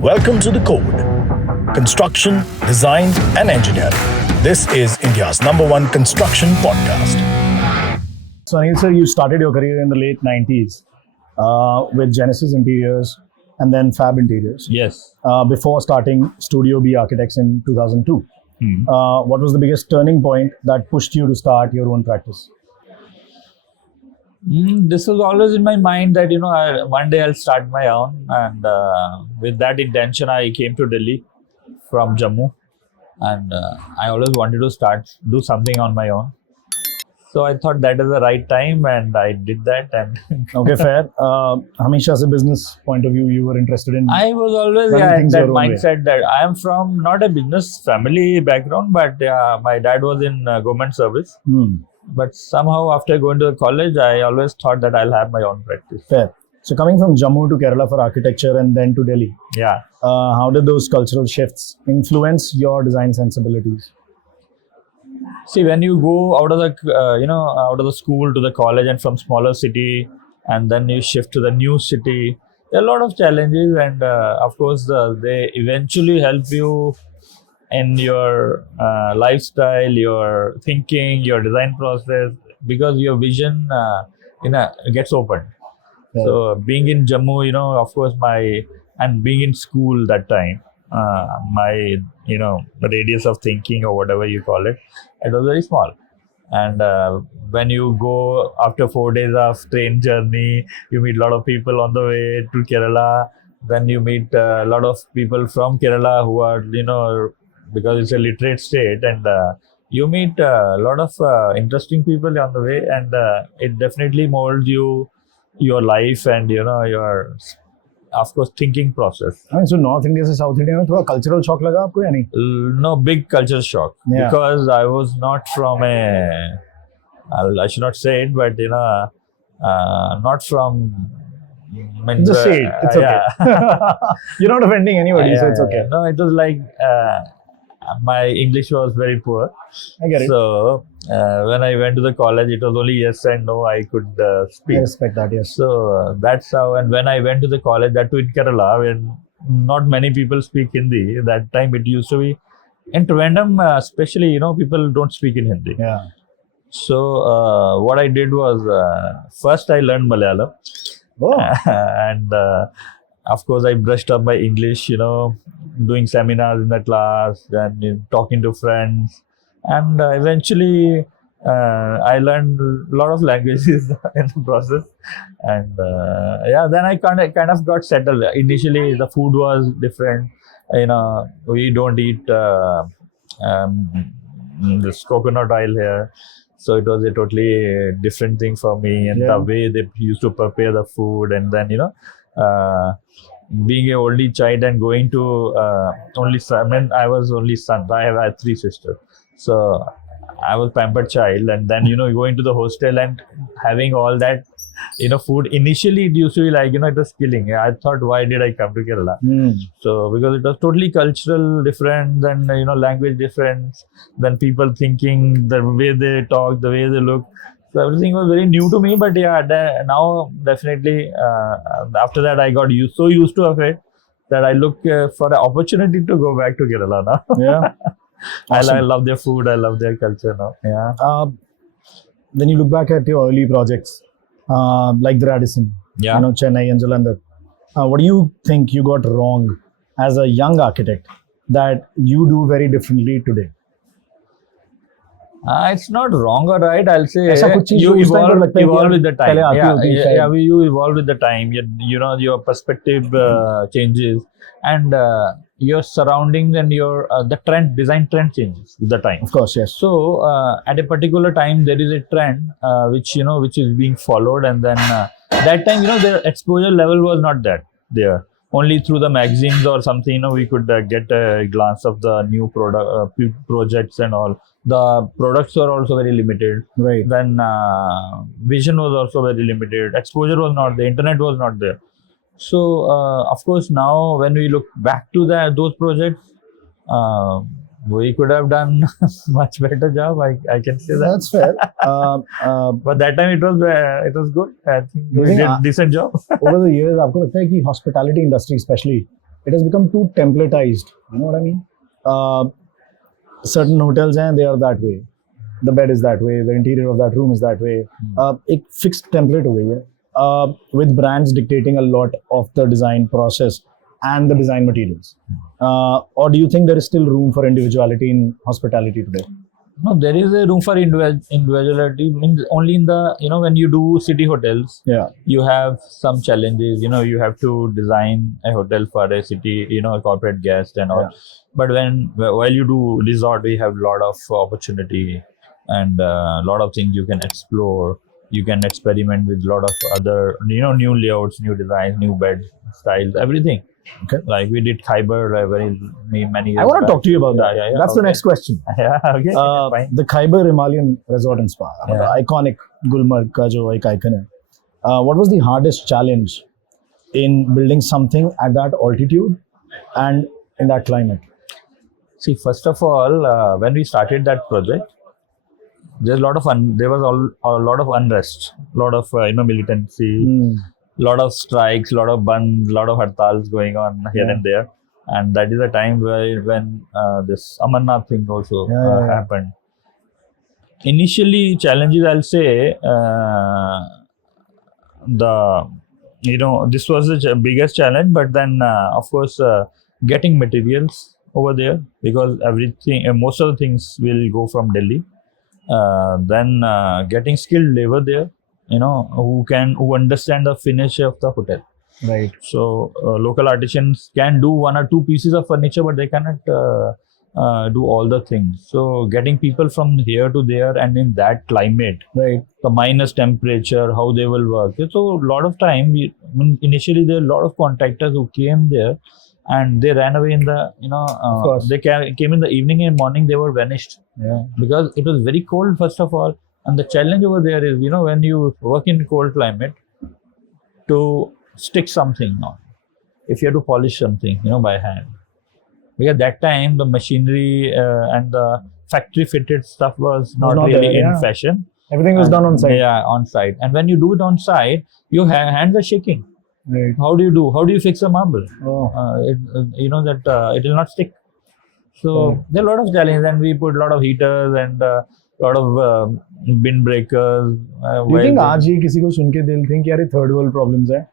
Welcome to The Code. Construction, design and engineering. This is India's #1 construction podcast. So Anil sir, you started your career in the late 90s with Genesis Interiors and then Fab Interiors. Yes. Before starting Studio B Architects in 2002. What was the biggest turning point that pushed you to start your own practice? This was always in my mind that, one day I'll start my own. And with that intention, I came to Delhi from Jammu. And I always wanted to do something on my own. So I thought that is the right time and I did that. And Okay, fair. Hamisha, as a business point of view, you were interested in... I was always in that mindset that I am from not a business family background, but my dad was in government service. But somehow after going to college, I always thought that I'll have my own practice. Fair. So coming from Jammu to Kerala for architecture and then to Delhi. Yeah. How did those cultural shifts influence your design sensibilities? See, when you go out of the school to the college and from smaller city, and then you shift to the new city, there are a lot of challenges, and of course, they eventually help you in your lifestyle, your thinking, your design process, because your vision, gets opened. Yeah. So being in Jammu, of course, and being in school that time, the radius of thinking or whatever you call it, it was very small. And when you go after 4 days of train journey, you meet a lot of people on the way to Kerala. Then you meet a lot of people from Kerala who are, because it's a literate state, and you meet a lot of interesting people on the way, and it definitely molds your life and, your, of course, thinking process. I mean, so North India to South India, थोड़ा cultural shock लगा आपको या नहीं? No, big culture shock. Yeah. Because I was not from I should not say it, but not from. Just say it. It's okay. You're not offending anybody, so it's okay. No, it was like my English was very poor. I get it. So when I went to the college, it was only yes and no I could speak. I respect that, yes. So that's how. And when I went to the college, that too in Kerala, when not many people speak Hindi, that time it used to be in Trivandrum, especially, people don't speak in Hindi. Yeah. So what I did was first I learned Malayalam. Oh. And of course, I brushed up my English, doing seminars in the class and talking to friends. And eventually, I learned a lot of languages in the process. And then I kind of got settled. Initially, the food was different. We don't eat this coconut oil here. So it was a totally different thing for me, and the way they used to prepare the food, and then being an only child and going to only son. I mean, I was only son. I had 3 sisters, so I was pampered child, and then going to the hostel and having all that food. Initially, it used to be like it was killing. I thought, why did I come to Kerala? So because it was totally cultural different, then language different, then people thinking, the way they talk, the way they look. So everything was very new to me. But now definitely after that I got so used to it that I look for an opportunity to go back to Kerala now. Yeah, awesome. I love their food. I love their culture now. Yeah. When you look back at your early projects, like the Radisson, Chennai and Jalandhar, what do you think you got wrong as a young architect that you do very differently today? It's not wrong or right. I'll say you evolve with the time. You evolve with the time. Your perspective changes, and your surroundings and your design trend changes with the time. Of course, yes. So at a particular time there is a trend which is being followed, and then that time the exposure level was not that there. Only through the magazines or something, we could get a glance of the new projects and all. The products were also very limited. Right. Then vision was also very limited. Exposure was not there. Internet was not there. So of course now when we look back to those projects, we could have done much better job. I can say that. That's fair. But that time it was good. I think we did a decent job. Over the years, आपको लगता है कि hospitality industry especially it has become too templatized. You know what I mean? Certain hotels and they are that way. The bed is that way. The interior of that room is that way. एक fixed template हो गई है. With brands dictating a lot of the design process and the design materials. Or do you think there is still room for individuality in hospitality today? No, there is a room for individuality. Means only in the, when you do city hotels, Yeah. you have some challenges. You have to design a hotel for a city, a corporate guest and all. Yeah. But while you do resort, we have a lot of opportunity and a lot of things you can explore. You can experiment with a lot of other, new layouts, new designs, new bed styles, everything. Okay. Like we did Khyber many years I want to back. talk to you about that. Yeah. That's the Okay. next question. Yeah, okay. Fine. The Khyber Himalayan Resort and Spa, Yeah. the iconic Gulmarg का जो एक icon है. What was the hardest challenge in building something at that altitude and in that climate? See, first of all, when we started that project, there's a lot of there was a lot of unrest, a lot of militancy, lot of strikes, lot of bands, lot of hartals going on here and there, and that is a time when this Amarnath thing also happened. Initially, challenges, I'll say, this was the biggest challenge, but then of course getting materials over there, because everything, most of the things will go from Delhi. Then getting skilled labor there, who understand the finish of the hotel. Right. So local artisans can do one or two pieces of furniture, but they cannot do all the things. So getting people from here to there and in that climate, Right. the minus temperature, how they will work. So a lot of time, initially there are a lot of contractors who came there and they ran away in the, they came in the evening and morning, they were vanished. Yeah. Because it was very cold, first of all. And the challenge over there is, when you work in cold climate, to stick something on, if you have to polish something, by hand. Because that time, the machinery and the factory fitted stuff was not really there, in fashion. Everything was done on site. Yeah, on site. And when you do it on site, your hands are shaking. Right. How do you do? How do you fix a marble? Oh. It will not stick. So there are a lot of challenges, and we put a lot of heaters and a lot of bin breakers. Do you think आज ये किसी को सुन के they'll think यार ये third world problems है?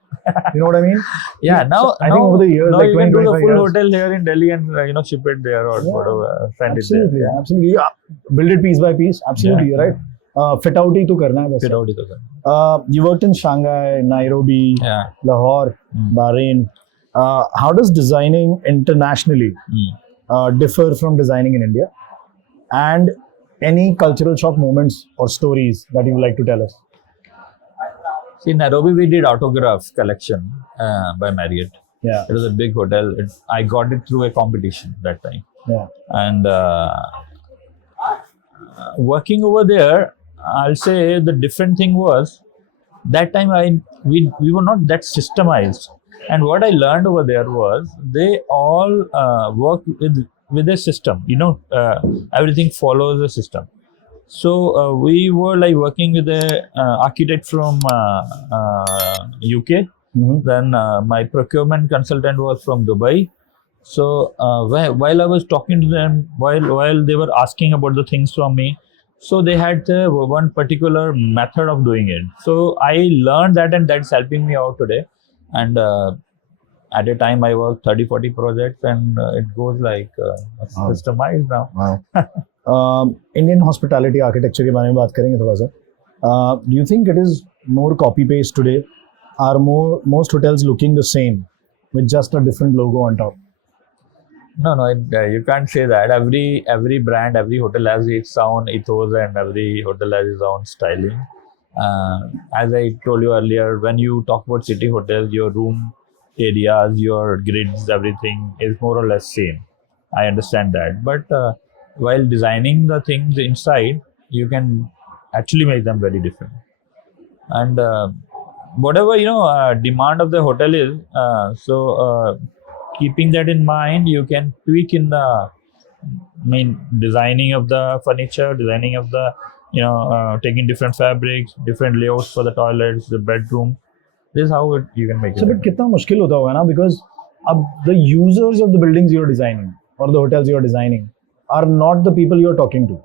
You know what I mean? Yeah. Now I think over the years, now like you can 20, do the 25 full years. hotel here in Delhi and ship it there or whatever. Send Absolutely, it there. absolutely. Yeah. Build it piece by piece. Absolutely, you're right. Fit out ही तो करना है बस. Fit out ही तो करना. You worked in Shanghai, Nairobi, Lahore, Bahrain. How does designing internationally differ from designing in India? And any cultural shock moments or stories that you would like to tell us? See, in Nairobi, we did autograph collection by Marriott. Yeah. It was a big hotel. I got it through a competition that time. Yeah. And working over there, I'll say the different thing was that time we were not that systemized. And what I learned over there was they all work with a system. Everything follows a system. So we were like working with a architect from UK. Then my procurement consultant was from Dubai. So while I was talking to them, while they were asking about the things from me, so they had one particular method of doing it. So I learned that, and that's helping me out today. And at a time, I work 30-40 projects, and it goes like systemized now. Wow. Indian hospitality architecture के बारे में बात करेंगे थोड़ा सा. Do you think it is more copy paste today? Are most hotels looking the same with just a different logo on top? No, you can't say that. Every brand, every hotel has its own ethos, and every hotel has its own styling. As I told you earlier, when you talk about city hotels, your room areas, your grids, everything is more or less same. I understand that. But while designing the things inside, you can actually make them very different. And whatever, demand of the hotel is, keeping that in mind, you can tweak in the designing of the furniture, designing of the, taking different fabrics, different layouts for the toilets, the bedroom. This is how you can make it. So, but कितना मुश्किल होता होगा ना, because the users of the buildings you're designing or the hotels you're designing are not the people you're talking to,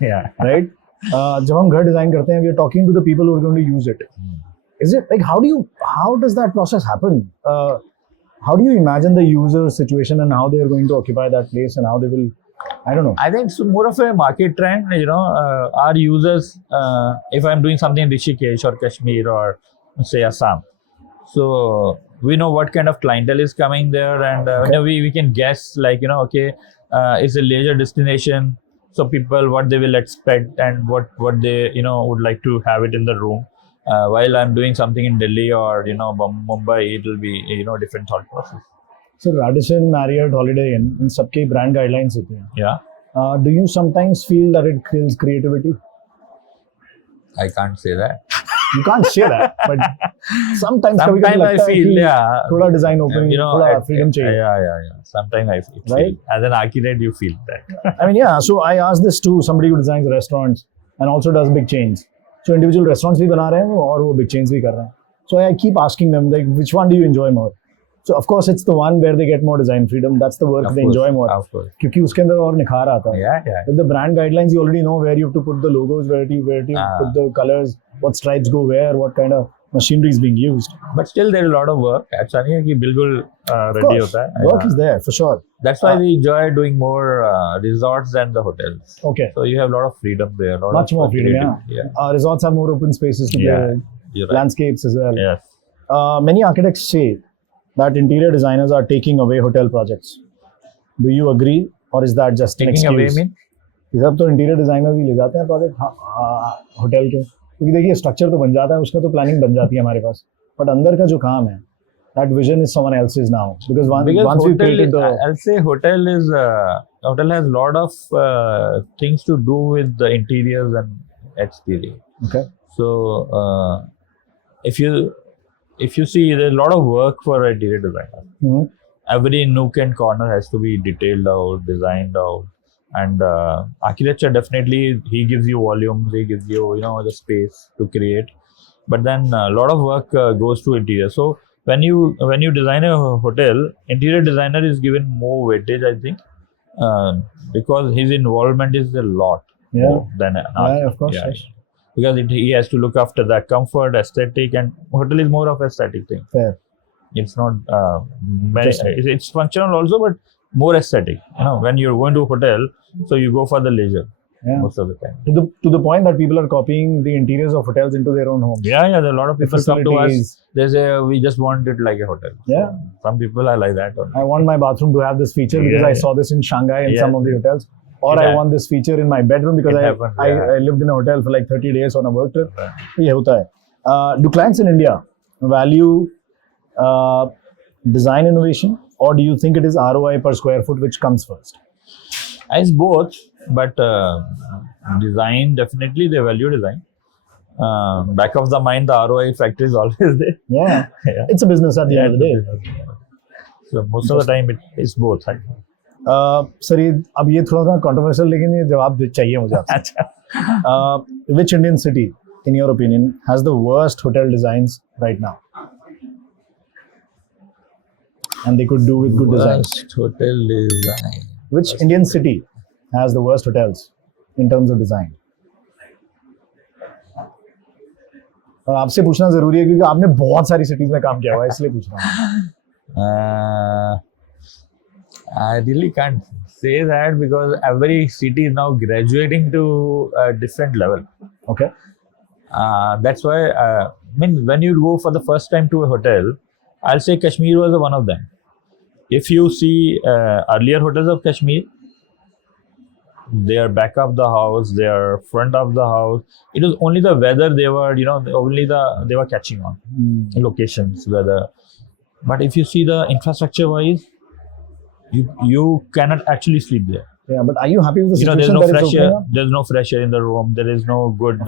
Yeah. right? जब हम घर design करते हैं, we are talking to the people who are going to use it. Is it like how does that process happen? How do you imagine the user situation and how they are going to occupy that place and how they will? I don't know. I think it's more of a market trend. Our users, if I'm doing something in Rishikesh or Kashmir or say Assam, so we know what kind of clientele is coming there, and we can guess okay, it's a leisure destination, so people what they will expect and what they would like to have it in the room. While I'm doing something in Delhi or Mumbai, it will be different thought process. So Radisson, Marriott, Holiday Inn, in सबके brand guidelines होते हैं. Yeah. Do you sometimes feel that it kills creativity? I can't say that. You can't say that, but sometimes I feel, थोड़ा design open, थोड़ा freedom चाहिए. Yeah. Sometimes I feel. Right? As an architect, you feel that. I mean, yeah. So I asked this to somebody who designs restaurants and also does big chains. So individual restaurants भी बना रहे हैं और वो big chains भी कर रहे हैं. So I keep asking them like, which one do you enjoy more? So of course it's the one where they get more design freedom. That's the work they enjoy more. Of course. क्योंकि उसके अंदर और निखार आता है. Yeah. With the brand guidelines, you already know where you have to put the logos, where to put the colors, what stripes go where, what kind of machinery is being used. But still, there is a lot of work. ऐसा नहीं है कि बिल्कुल ready होता है. Work is there for sure. That's why we enjoy doing more resorts than the hotels. Okay. So you have a lot of freedom there. Much more freedom. Yeah. Resorts have more open spaces to play. Right. Landscapes as well. Yes. Many architects say that interior designers are taking away hotel projects. Do you agree, or is that just an excuse? Taking away mean? ये सब तो interior designer ही ले जाते हैं project hotel के, क्योंकि देखिए structure तो बन जाता है, उसका तो प्लानिंग बन जाती है हमारे पास, बट अंदर का जो काम है, that vision is someone else's now, because once we created the... I'll say hotel has a lot of things to do with the interiors and exterior. Okay. So if you see, there's a lot of work for an interior designer. Mm-hmm. Every nook and corner has to be detailed out, designed out, and architecture definitely he gives you volumes, he gives you the space to create, but then a lot of work goes to interior. So when you design a hotel, interior designer is given more weightage, I think, because his involvement is a lot more than an architect. Of course. Yes. Because he has to look after the comfort, aesthetic, and hotel is more of aesthetic thing. Fair. It's not it's functional also, but more aesthetic. When you're going to a hotel, so you go for the leisure most of the time. To the point that people are copying the interiors of hotels into their own homes. Yeah. There are a lot of people come to us. They say we just want it like a hotel. Yeah. So some people are like that. I want my bathroom to have this feature because I saw this in Shanghai in some of the hotels. Or I want this feature in my bedroom because I lived in a hotel for like 30 days on a work trip. ये होता है. Do clients in India value design innovation, or do you think it is ROI per square foot which comes first? It's both, but design, definitely they value design. Back of the mind, the ROI factor is always there. Yeah. It's a business at the end of the day. So most of the time it is both. Sir अब ये थोड़ा सा controversial, लेकिन ये जवाब चाहिए मुझे आपसे. Which Indian city, in your opinion, has the worst hotel designs right now? And they could do with good design. Worst hotel design. Which Indian city has the worst hotels in terms of design? और आपसे पूछना जरूरी है क्योंकि आपने बहुत सारी cities में काम किया हुआ है, इसलिए पूछ रहा हूँ. I really can't say that because every city is now graduating to a different level. Okay. That's why, when you go for the first time to a hotel, I'll say Kashmir was one of them. If you see earlier hotels of Kashmir, they are back of the house, they are front of the house. It was only the weather they were, they were catching on. Locations, weather. But if you see the infrastructure wise, you cannot actually sleep there. Yeah, but are you happy with the situation? There's no fresh air in the room. There is no good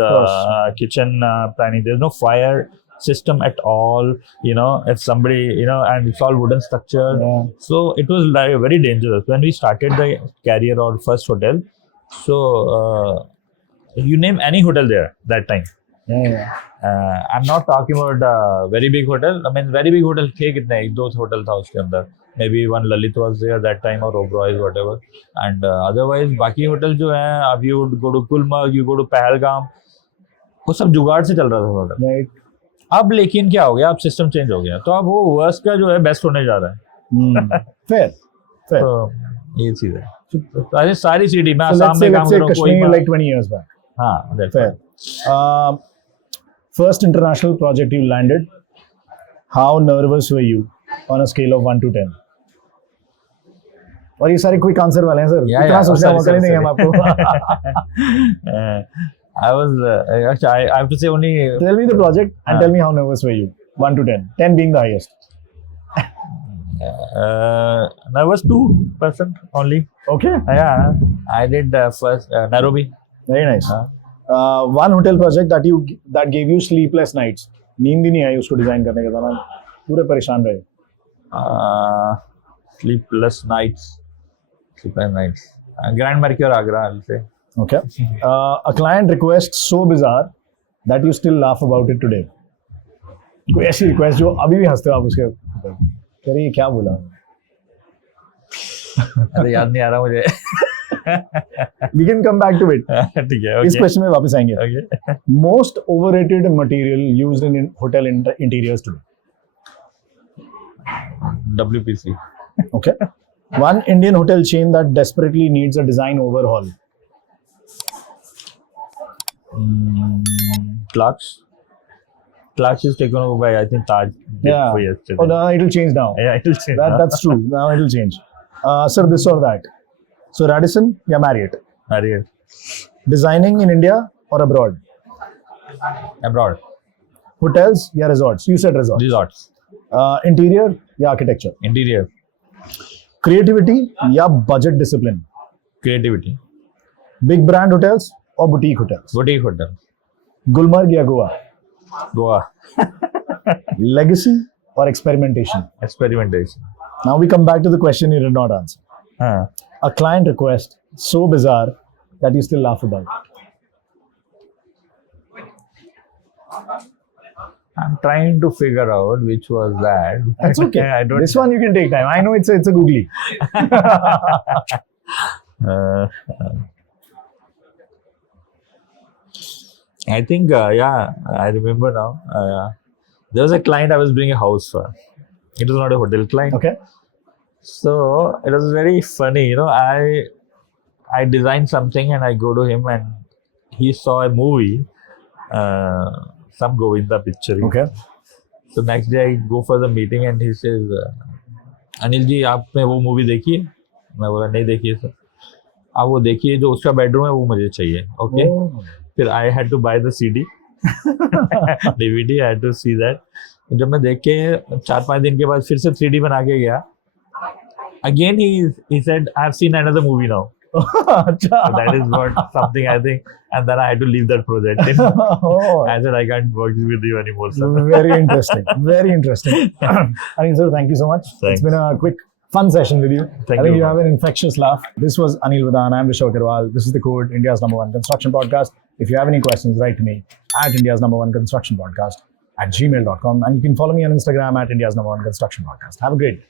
kitchen planning. There's no fire system at all. If somebody, and it's all wooden structure. Yeah. So it was very dangerous when we started the career or first hotel. So you name any hotel there that time. Yeah. I'm not talking about very big hotel. I mean, very big hotel थे कितने, एक दो hotel था उसके अंदर. maybe one Lalit was there that time or Oberoi's, whatever. And otherwise, बाकी hotels जो हैं, अब you would go to Gulmarg, you go to Pahalgam, वो सब जुगाड़ से चल रहा था होटल. Right. अब लेकिन क्या हो गया, अब सिस्टम चेंज हो गया, तो अब वो वर्स्ट का जो है बेस्ट होने जा रहा है. Fair. तो ये चीज है. तो अरे सारी सिटी में So आसाम में काम कर रहा हूँ, Kashmir like 20 years back. हाँ, that's Fair. First international project you landed. How nervous were you on a scale of 1 to 10? और ये सारे क्विक आंसर वाले हैं सर. इतना सोचने का मौका नहीं देंगे हम आपको. I was actually I have to say only. Tell me the project and tell me how nervous were you. 1 to 10. 10 being the highest. Nervous 2% only. Okay. Yeah, I did first Nairobi. Very nice. One hotel project that gave you sleepless nights. नींद ही नहीं आई उसको design करने के दौरान. पूरे परेशान रहे. Sleepless nights. Grand Mercure Agra, I'll say. Okay. A client request so bizarre that you still laugh about it today. कोई ऐसी रिक्वेस्ट जो अभी भी हंसते हो आप उसके ऊपर. कह रही है क्या बोला? अरे याद नहीं आ रहा मुझे. We can come back to it. ठीक है. इस क्वेश्चन में वापस आएंगे. Okay. Most overrated material used in hotel interiors today. WPC. Okay. One Indian hotel chain that desperately needs a design overhaul. Clarks is taken over by, I think, Taj. Yeah. Yesterday. Oh, no, it'll change now. Yeah, it will change. That's true. Now it'll change. Sir, this or that. So Radisson, yeah, Marriott. Marriott. Designing in India or abroad? Abroad. Hotels, yeah, resorts. You said resorts. Resorts. Interior, yeah, architecture. Interior. Creativity, yeah, budget discipline. Creativity. Big brand hotels or boutique hotels? Boutique hotel. Gulmarg, yeah, Goa. Goa. Legacy or experimentation? Experimentation. Now we come back to the question you did not answer. A client request so bizarre that you still laugh about it. I'm trying to figure out which was that. That's okay. I don't. This one you can take time. I know it's a googly. I think, yeah, I remember now. There was a client I was doing a house for. It was not a hotel client. Okay. So it was very funny. You know, I designed something and I go to him and he saw a movie, some Govinda picture. Okay. So next day I go for the meeting and he says, Anil ji आपने वो movie देखी है? मैं बोला नहीं देखी है sir. आप वो देखिए जो उसका बेडरूम है वो मुझे चाहिए. ओके. फिर I had to buy the CD, DVD. I had to see that. जब मैं देख के 4-5 दिन के बाद फिर से 3D बना के गया. Again he said I have seen another movie now. So that is what something I think, and then I had to leave that project. I said I can't work with you anymore, sir. Very interesting. Very interesting. Anil sir, thank you so much. Thanks. It's been a quick, fun session with you. Thank I think you. you have an infectious laugh. This was Anil Badan. I'm Rishabh Agarwal. This is The Code, India's #1 construction podcast. If you have any questions, write to me at India's #1 construction podcast @gmail.com. And you can follow me on Instagram at India's #1 construction podcast. Have a great day.